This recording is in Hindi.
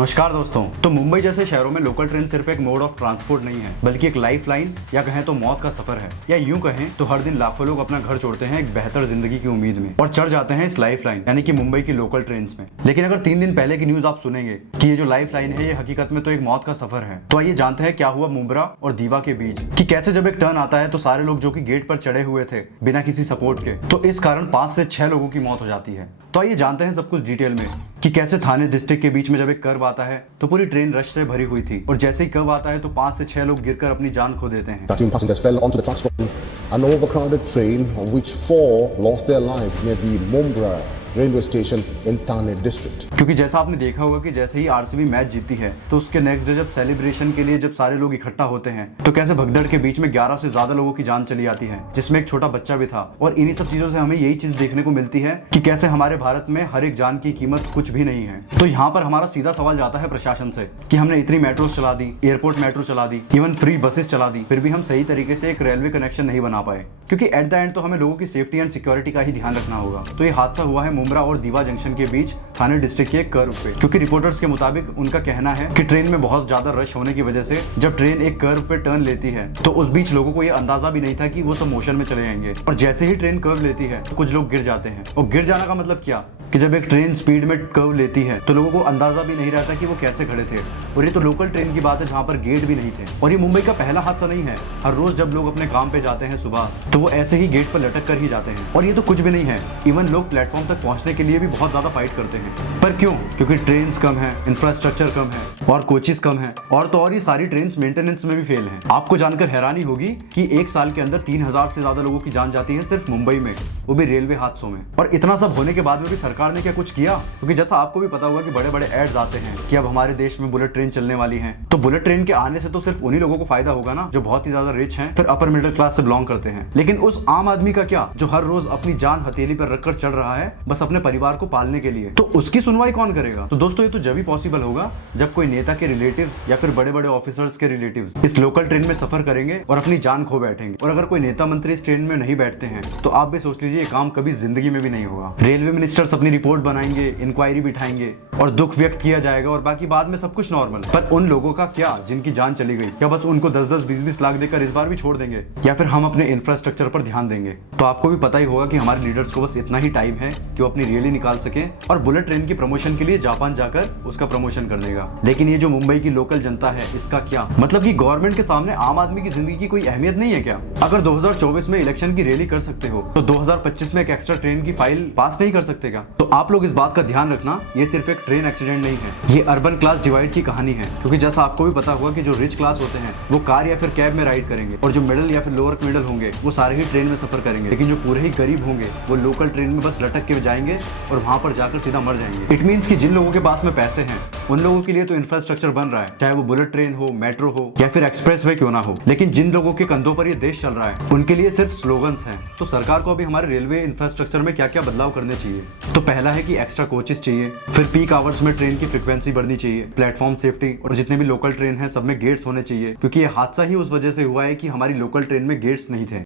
नमस्कार दोस्तों। तो मुंबई जैसे शहरों में लोकल ट्रेन सिर्फ एक मोड ऑफ ट्रांसपोर्ट नहीं है, बल्कि एक लाइफ लाइन या कहें तो मौत का सफर है। या यूं कहें तो हर दिन लाखों लोग अपना घर छोड़ते हैं एक बेहतर जिंदगी की उम्मीद में और चढ़ जाते हैं इस लाइफ लाइन यानी कि मुंबई की लोकल ट्रेन में। लेकिन अगर 3 दिन पहले की न्यूज आप सुनेंगे कि ये जो लाइफ लाइन है ये हकीकत में तो एक मौत का सफर है, तो आइए जानते हैं क्या हुआ मुंब्रा और दीवा के बीच, कि कैसे जब एक टर्न आता है तो सारे लोग जो कि गेट पर चढ़े हुए थे बिना किसी सपोर्ट के, तो इस कारण 5 से 6 लोगों की मौत हो जाती है। तो आइए जानते हैं सब कुछ डिटेल में कि कैसे थाने डिस्ट्रिक्ट के बीच में जब एक कर्व आता है तो पूरी ट्रेन रश से भरी हुई थी और जैसे ही कर्व आता है तो 5 से 6 लोग गिरकर अपनी जान खो देते हैं। 13 passengers fell onto the tracks from an overcrowded train, of which 4 lost their lives near the Mumbra railway station in Thane district. क्योंकि जैसा आपने देखा होगा कि जैसे ही आरसीबी मैच जीती है तो उसके नेक्स्ट डे जब सेलिब्रेशन के लिए जब सारे लोग इकट्ठा होते हैं तो कैसे भगदड़ के बीच में 11 से ज्यादा लोगों की जान चली जाती है, जिसमें एक छोटा बच्चा भी था। और इन्हीं सब चीजों से हमें यही चीज देखने को मिलती है कि कैसे हमारे भारत में हर एक जान की कीमत कुछ भी नहीं है। तो यहाँ पर हमारा सीधा सवाल जाता है प्रशासन से कि हमने इतनी मेट्रो चला दी, एयरपोर्ट मेट्रो चला दी, इवन फ्री बसेस चला दी, फिर भी हम सही तरीके से एक रेलवे कनेक्शन नहीं बना पाए। क्योंकि एट द एंड तो हमें लोगों की सेफ्टी एंड सिक्योरिटी का ही ध्यान रखना होगा। तो ये हादसा हुआ है मुंब्रा और दीवा जंक्शन के बीच थाने डिस्ट्रिक्ट के एक कर्व पे। क्योंकि रिपोर्टर्स के मुताबिक उनका कहना है कि ट्रेन में बहुत ज्यादा रश होने की वजह से जब ट्रेन एक कर्व पे टर्न लेती है तो उस बीच लोगों को ये अंदाजा भी नहीं था कि वो सब मोशन में चले जाएंगे। और जैसे ही ट्रेन कर्व लेती है तो कुछ लोग गिर जाते हैं। और गिर जाना का मतलब क्या कि जब एक ट्रेन स्पीड में कर्व लेती है तो लोगों को अंदाजा भी नहीं रहता कि वो कैसे खड़े थे। और ये तो लोकल ट्रेन की बात है जहाँ पर गेट भी नहीं थे। और ये मुंबई का पहला हादसा नहीं है। हर रोज जब लोग अपने काम पे जाते हैं सुबह तो वो ऐसे ही गेट पर लटक कर ही जाते हैं। और ये तो कुछ भी नहीं है, इवन लोग प्लेटफॉर्म तक पहुंचने के लिए भी बहुत ज्यादा फाइट करते हैं। पर क्यों? क्योंकि ट्रेन कम है, इंफ्रास्ट्रक्चर कम है और कोचेस कम है। और तो और ये सारी ट्रेन मेंटेनेंस में भी फेल है। आपको जानकर हैरानी होगी कि एक साल के अंदर 3000 से ज्यादा लोगों की जान जाती है सिर्फ मुंबई में, वो भी रेलवे हादसों में। और इतना सब होने के बाद में भी सरकार ने क्या कुछ किया? क्योंकि जैसा आपको भी पता होगा कि बड़े बड़े एड्स आते हैं कि अब हमारे देश में बुलेट ट्रेन चलने वाली है। तो बुलेट ट्रेन के आने से तो सिर्फ उन्हीं लोगों को फायदा होगा ना जो बहुत ही ज्यादा रिच हैं, फिर अपर मिडिल क्लास से बिलोंग करते हैं। लेकिन उस आम आदमी का क्या जो हर रोज अपनी जान हथेली पर रखकर चल रहा है बस अपने परिवार को पालने के लिए? तो उसकी सुनवाई कौन करेगा? तो दोस्तों ये तो जब ही पॉसिबल होगा जब कोई नेता के रिलेटिव्स या फिर बड़े बड़े ऑफिसर्स के रिलेटिव्स इस लोकल ट्रेन में सफर करेंगे और अपनी जान खो बैठेंगे। और अगर कोई नेता मंत्री इस ट्रेन में नहीं बैठते हैं तो आप भी सोच लीजिए काम कभी जिंदगी में भी नहीं होगा। रेलवे मिनिस्टर्स अपनी रिपोर्ट बनाएंगे, इंक्वायरी बिठाएंगे और दुख व्यक्त किया जाएगा और बाकी बाद में सब कुछ नॉर्मल। पर उन लोगों का क्या जिनकी जान चली गई? क्या बस उनको 10-10, 20-20 लाख देकर इस बार भी छोड़ देंगे या फिर हम अपने इंफ्रास्ट्रक्चर पर ध्यान देंगे? तो आपको भी पता ही होगा कि हमारे लीडर्स को बस इतना ही टाइम है कि वो अपनी रैली निकाल सके और बुलेट ट्रेन की प्रमोशन के लिए जापान जाकर उसका प्रमोशन कर देगा। लेकिन ये जो मुंबई की लोकल जनता है इसका क्या? मतलब कि गवर्नमेंट के सामने आम आदमी की जिंदगी की कोई अहमियत नहीं है क्या? अगर 2024 में इलेक्शन की रैली कर सकते हो तो 2025 में एक एक्स्ट्रा ट्रेन की फाइल पास नहीं कर सकते क्या? तो आप लोग इस बात का ध्यान रखना, ये सिर्फ एक ट्रेन एक्सीडेंट नहीं है, ये अर्बन क्लास डिवाइड की कहानी है। क्योंकि जैसा आपको भी पता होगा कि जो रिच क्लास होते हैं वो कार या फिर कैब में राइड करेंगे और जो मिडिल या फिर लोअर मिडिल होंगे वो सारे ही ट्रेन में सफर करेंगे। लेकिन जो पूरे ही गरीब होंगे वो लोकल ट्रेन में बस लटक के जाएंगे और वहां पर जाकर सीधा मर जाएंगे। इट मीन्स कि जिन लोगों के पास में पैसे हैं उन लोगों के लिए तो इंफ्रास्ट्रक्चर बन रहा है, चाहे वो बुलेट ट्रेन हो, मेट्रो हो या फिर एक्सप्रेस वे क्यों ना हो। लेकिन जिन लोगों के कंधों पर ये देश चल रहा है उनके लिए सिर्फ स्लोगन्स हैं। तो सरकार को अभी हमारे रेलवे इंफ्रास्ट्रक्चर में क्या क्या बदलाव करने चाहिए? तो पहला है कि एक्स्ट्रा कोचेस चाहिए, फिर पीक आवर्स में ट्रेन की फ्रिक्वेंसी बढ़नी चाहिए, प्लेटफॉर्म सेफ्टी और जितने भी लोकल ट्रेन है सब में गेट्स होने चाहिए। क्योंकि ये हादसा ही उस वजह से हुआ है कि हमारी लोकल ट्रेन में गेट्स नहीं थे।